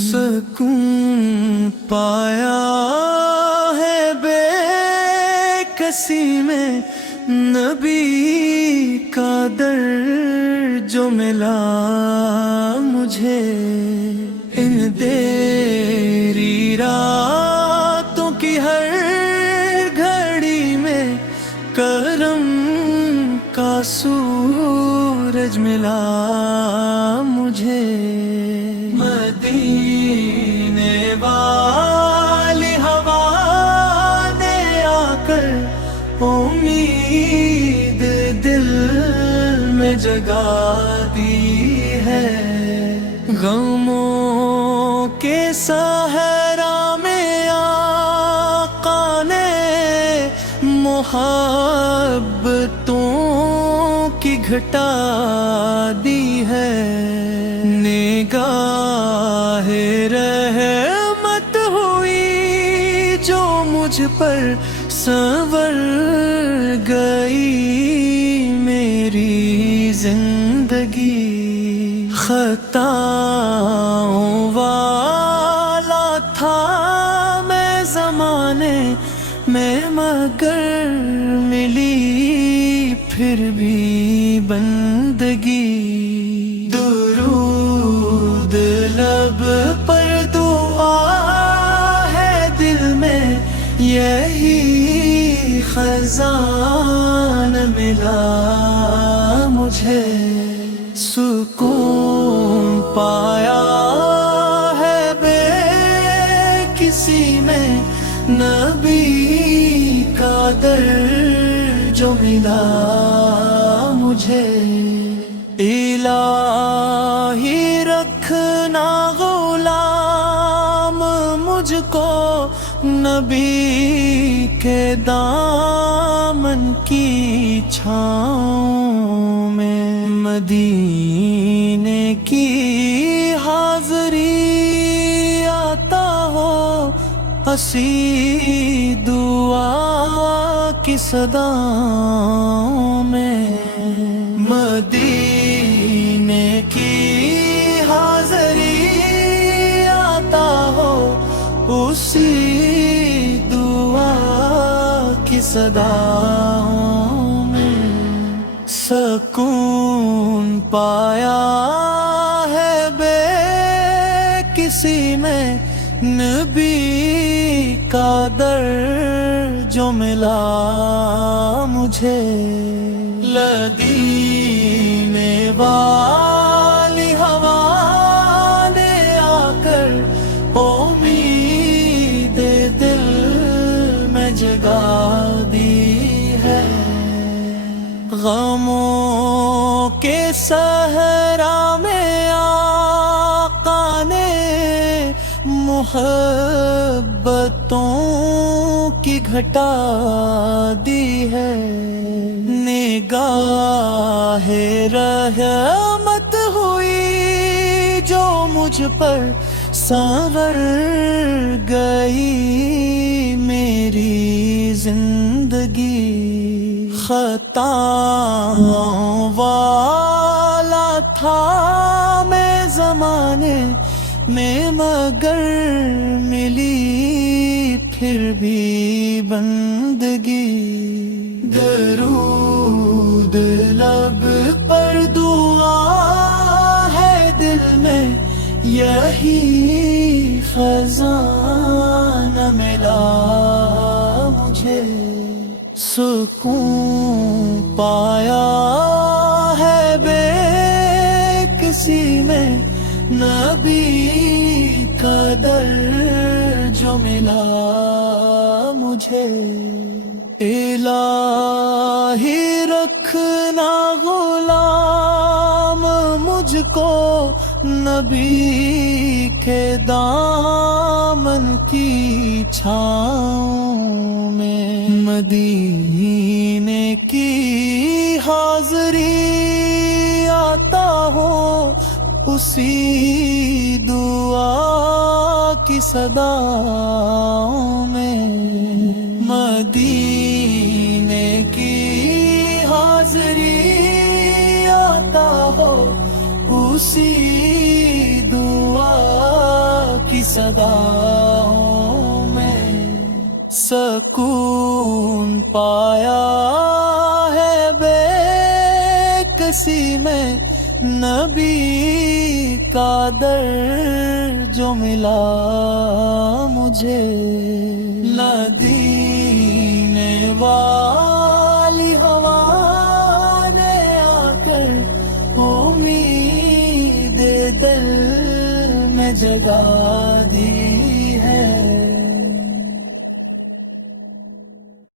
سکون پایا ہے بے کسی میں، نبی کا در جو ملا مجھے، ان دیری راتوں کی ہر گھڑی میں کرم کا سورج ملا مجھے، مدینے والی ہوا نے آ کر امید دل میں جگا دی ہے، غموں کے صحرا میں آقا نے محبتوں کی گھٹا دی ہے، نگاہ رحمت ہوئی جو مجھ پر سنور گئی میری زندگی، خطاؤں والا تھا میں زمانے میں مگر ملی پھر بھی بندگی، درود لب پر دعا ہے دل میں، یہی خزان ملا مجھے، سکون پایا ہے بے کسی میں، نبی کا در جو ملا مجھے، الہی رکھنا غلام مجھ کو نبی کے دامن کی چھاؤں میں، مدینے کی حاضری آتا ہو ہنسی دعا کی صداؤں میں، مدینے کی حاضری آتا ہو اسی دعا کی صداؤں میں، سکون پایا ہے بے کسی میں، نبی کا در جو ملا مجھے، مدینے والی ہوا نے آ کر امید دل میں جگا دی ہے، غموں کے صحرا میں آقا نے محبتوں کی گھٹا دی ہے، نگاہ رحمت ہوئی جو مجھ پر سنور گئی میری زندگی، خطاؤں والا تھا میں زمانے میں مگر ملی پھر بھی بندگی، درود لب پر دعا ہے دل میں، یہی خزانہ ملا مجھے، سکون پایا ہے بے کسی میں، نبی کا در جو ملا مجھے، الہی رکھنا غلام مجھ کو نبی کے دامن کی چھاؤں میں، مدینے کی حاضری آتا ہو اسی دعا کی صداؤں میں، مدینے کی حاضری آتا ہو اسی دعا کی صداؤں میں، سکون پایا ہے بے کسی میں، نبی کا در جو ملا مجھے، مدینے والی ہوا نے آ کر امید دل میں جگا